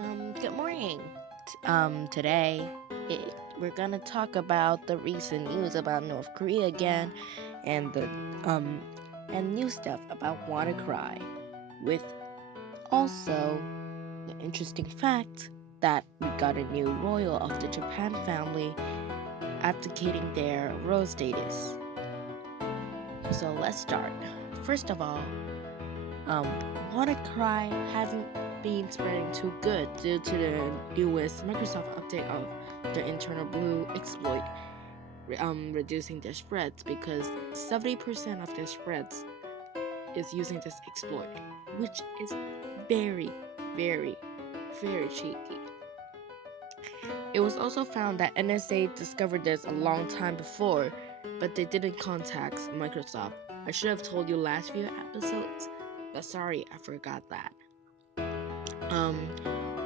Good morning. Today we're gonna talk about the recent news about North Korea again, and the um and new stuff about WannaCry, with also the interesting fact that we got a new royal of the Japan family abdicating their royal status. So let's start. First of all, um, WannaCry hasn't been spreading too good due to the newest Microsoft update of the internal blue exploit, reducing their spreads because 70% of their spreads is using this exploit, which is very, very, very cheeky. It was also found that NSA discovered this a long time before, but they didn't contact Microsoft. I should have told you last few episodes, but sorry, I forgot that. Um,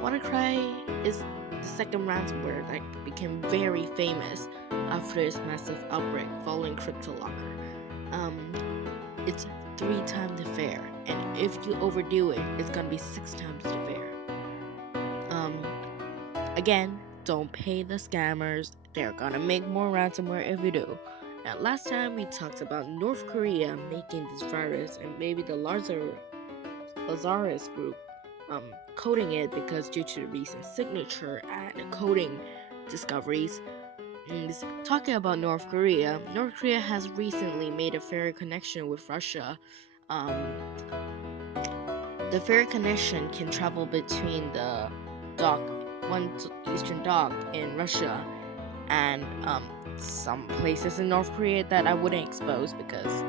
WannaCry is the second ransomware that became very famous after its massive outbreak following CryptoLocker. It's 3 times the fare, and if you overdo it, it's gonna be 6 times the fare. Again, don't pay the scammers. They're gonna make more ransomware if you do. Now, last time we talked about North Korea making this virus, and maybe the Lazarus group coding it because due to the recent signature and coding discoveries. Talking about North Korea has recently made a ferry connection with Russia. Um, the ferry connection can travel between the dock, one eastern dock in Russia, and some places in North Korea that I wouldn't expose because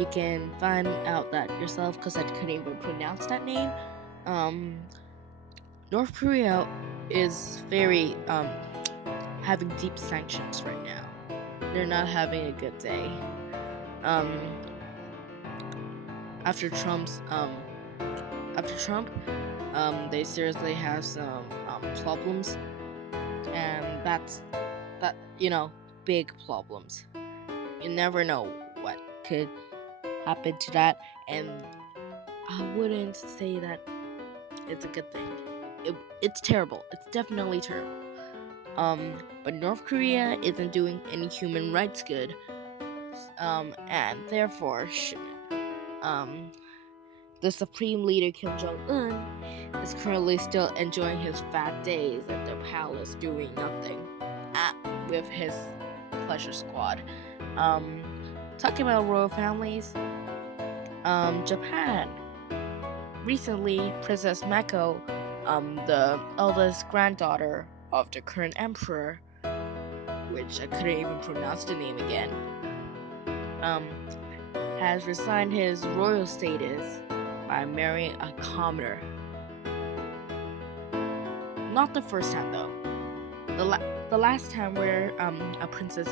you can find out that yourself because I couldn't even pronounce that name. North Korea is very having deep sanctions right now. They're not having a good day. Um, after Trump's after Trump, they seriously have some problems, and big problems. You never know what could happen to that, and I wouldn't say that it's a good thing. It's terrible. It's definitely terrible. But North Korea isn't doing any human rights good, and therefore shouldn't. Um, the Supreme Leader Kim Jong-un is currently still enjoying his fat days at the palace doing nothing with his pleasure squad. Um, Talking about royal families, Japan. Recently, Princess Mako, the eldest granddaughter of the current emperor, which I couldn't even pronounce the name again, has resigned his royal status by marrying a commoner. Not the first time though. The last time where a princess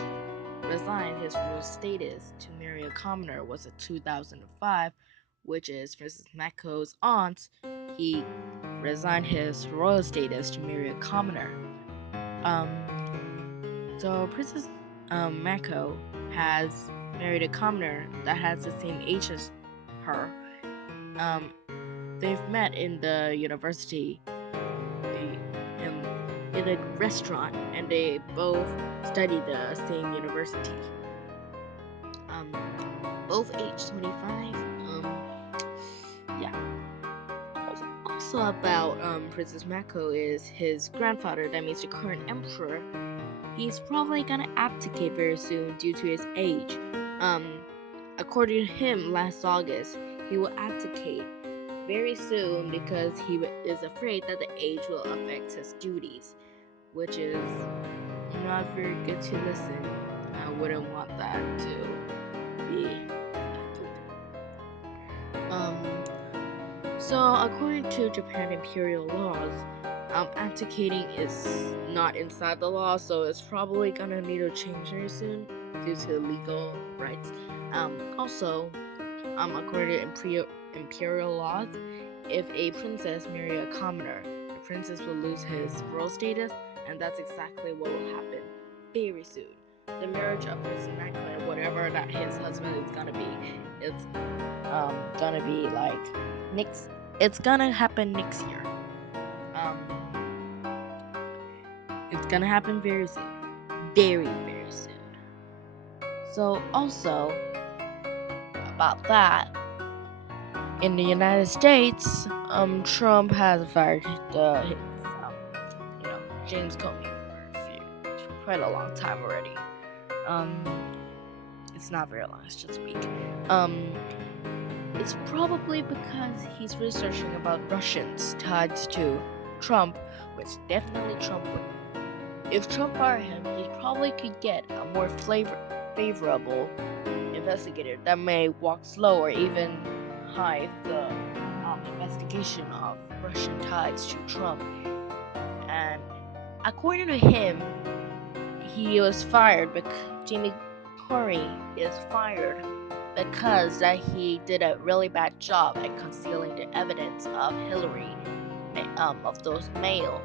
resigned his royal status to marry a commoner was in 2005, which is Princess Mako's aunt. He resigned his royal status to marry a commoner. So Princess Mako has married a commoner that has the same age as her. They've met in the university, in a restaurant, and they both study the same university. Both age 25. Yeah. Also about Princess Mako is his grandfather, that means the current emperor. He's probably gonna abdicate very soon due to his age. According to him, last August, he will abdicate very soon because he is afraid that the age will affect his duties, which is not very good to listen. I wouldn't want that to be happened. So according to Japan imperial laws, abdicating is not inside the law, so it's probably gonna need to change very soon due to legal rights. Also, according to imperial laws, if a princess marry a commoner, the princess will lose his royal status, and that's exactly what will happen very soon. The marriage of Princess Mako and whatever that his husband is gonna be, it's gonna be like next. It's gonna happen next year. gonna happen very soon. Very, very soon. So also about that, in the United States, Trump has fired James Comey for quite a long time already. It's not very long, it's just a week. It's probably because he's researching about Russians tied to Trump, which definitely Trump would. If Trump fired him, he probably could get a more favorable investigator that may walk slow or even hide the investigation of Russian ties to Trump. And according to him, he was fired because James Comey is fired because that he did a really bad job at concealing the evidence of Hillary, of those mail.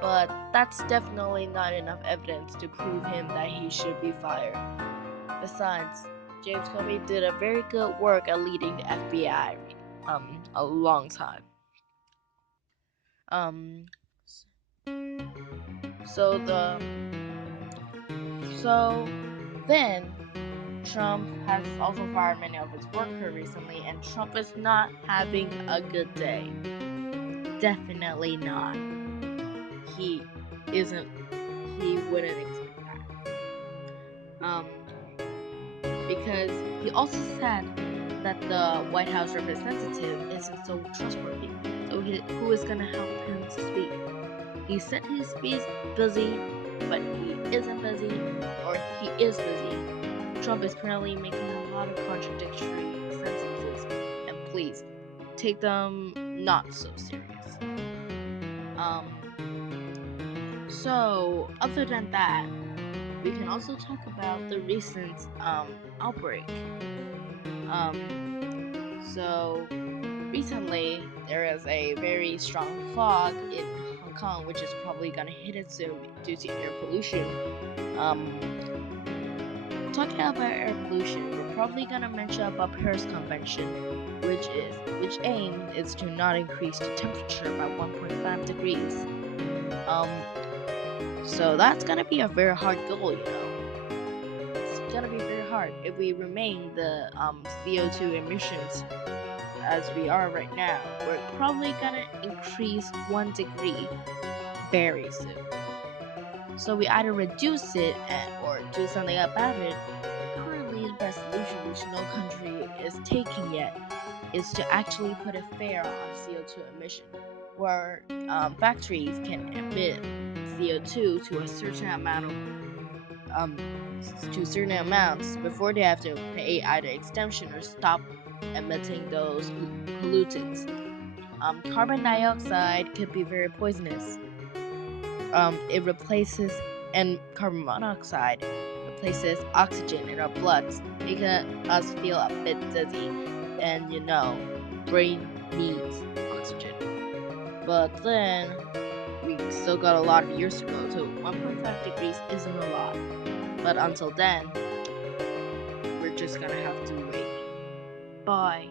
But that's definitely not enough evidence to prove him that he should be fired. Besides, James Comey did a very good work at leading the FBI a long time. So then Trump has also fired many of his workers recently, and Trump is not having a good day. Definitely not. He wouldn't expect that. Because he also said that the White House representative isn't so trustworthy. So who is gonna help him to speak? He said he's busy, but he isn't busy, or he is busy. Trump is currently making a lot of contradictory sentences, and please take them not so serious. So other than that, we can also talk about the recent outbreak. So recently there is a very strong fog in Hong Kong, which is probably gonna hit it soon due to air pollution. Talking about air pollution, we're probably gonna mention about Paris Convention, which aim is to not increase the temperature by 1.5 degrees. So that's gonna be a very hard goal, It's gonna be very hard if we remain the CO2 emissions as we are right now. We're probably gonna increase 1 degree very soon. So we either reduce it or do something about it. Currently, the resolution which no country is taking yet is to actually put a fare on CO2 emission, where factories can emit CO2 to a certain amount to certain amounts before they have to pay either exemption or stop emitting those pollutants. Carbon dioxide could be very poisonous. It replaces, and carbon monoxide replaces oxygen in our bloods, making us feel a bit dizzy, and brain needs oxygen. But then we still got a lot of years to go, so 1.5 degrees isn't a lot. But until then, we're just gonna have to wait. Bye.